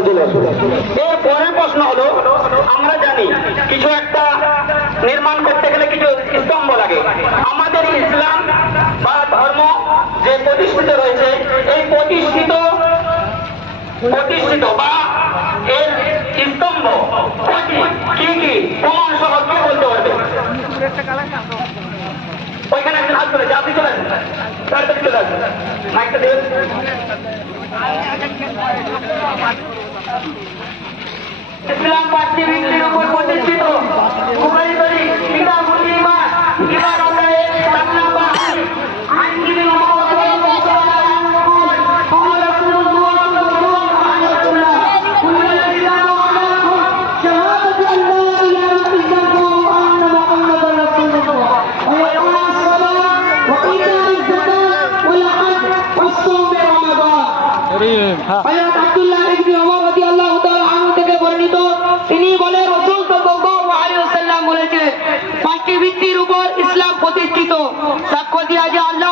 এর পরের প্রশ্ন হলো, আমরা জানি কিছু একটা নির্মাণ করতে গেলে কিছু স্তম্ভ লাগে। আমাদের ইসলাম বা ধর্ম যে প্রতিষ্ঠিত রয়েছে, এই প্রতিষ্ঠিত বা এর স্তম্ভ কি কি প্রমাণ সহ কে বলতে পারবে? ওইখানে একজন হাত তুলেছে, আপনি চলে আসেন, তাড়াতাড়ি চলে আসেন, মাইকটা দেবেন। ইসলাম পাঁচটি ভিত্তির উপর প্রতিষ্ঠিত। বুখারী শরীফ, কিতাবুল ঈমান, ঈমান অধ্যায়ে 7 নম্বর হাদিস, আইনজীবী পাঁচটি ভিত্তির উপর ইসলাম প্রতিষ্ঠিত। সাক্ষ্য দিয়া যে আল্লাহ